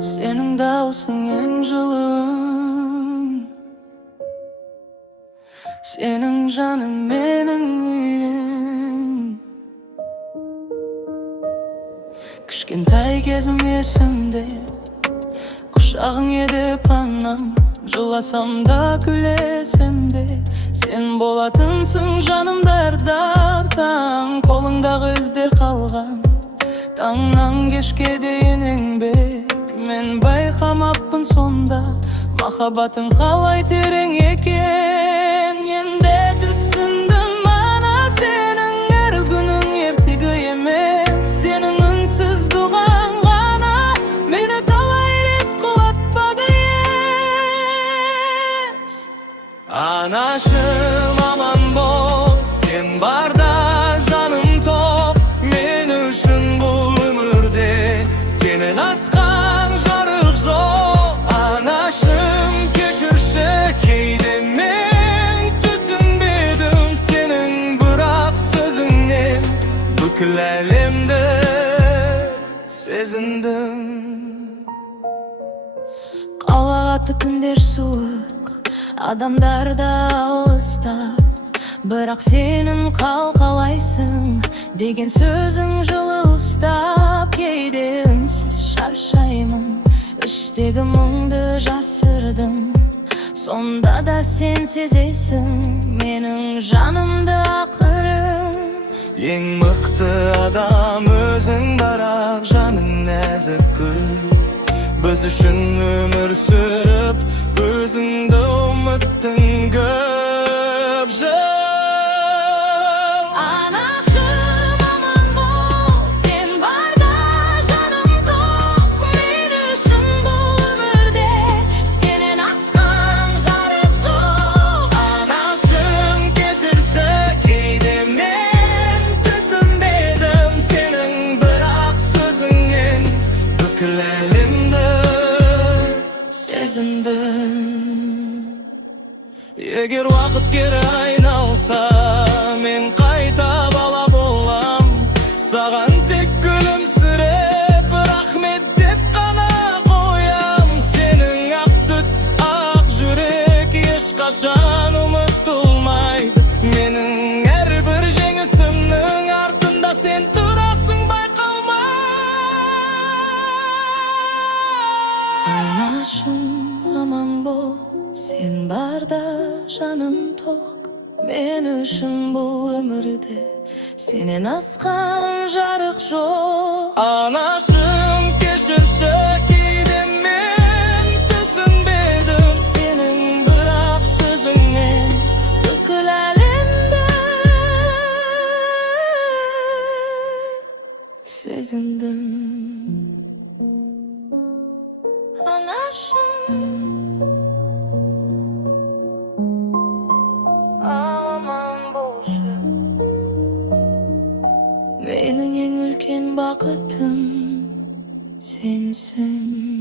Senin dağılsın en жылым, senin canın benim uyum. Kışkentay kezim esimde, kuşağın edip anam. Жыласам da gülesem de, sen bolatınsın canım dardardan. Kolunдағы izler kalgan, tаңнан кешке дейін еңбек. Men байқамаппын сонда, махаббатың қалай терең екен. Енді түсіндім ана, сенің әр күнің ертегі емес. Сенің үнсіз дұғаң ғана мені талай рет құлатпады еш. Анашым аман бол, сен барда жаным тоқ. Мен үшін бұл өмірде сенен асқан жарық жоқ. Анашым кешірші, кейде мен түсінбедім сенің бірақ сөзіңнен бүкіл әлемді сезіндім. Қалағаты күндер суық, адамдар да алыстап, бірақ сенің қалқалайсың деген сөзің жылы ұстап. Кейде үнсіз шаршаймын, іштегі мұңды жасырдым. Сонда да сен сезесің менің жанымды ақырын. Ең мықты адам өзің, бірақ жаның нәзік гүл. Біз үшін өмір сүріп, өзіңді ұмыттың көп жыл. Егер уақыт кері айналса, мен қайта бала болам. Саған тек күлімсіреп, рахмет деп қана қоям. Сенің ақ сүт, ақ жүрек ешқашан ұмытылмайды. Менің әрбір жеңісімнің артында сен тұрасың, байқалмай. Анашым аман бол, сен барда жаным тоқ. Мен үшін бұл өмірде сенен асқан жарық жоқ. Анашым кешірші, кейде мен түсінбедім сенің бірақ сөзіңнен бүкіл әлемді сезіндім. Анашым менің ең үлкен бақытым сенсің.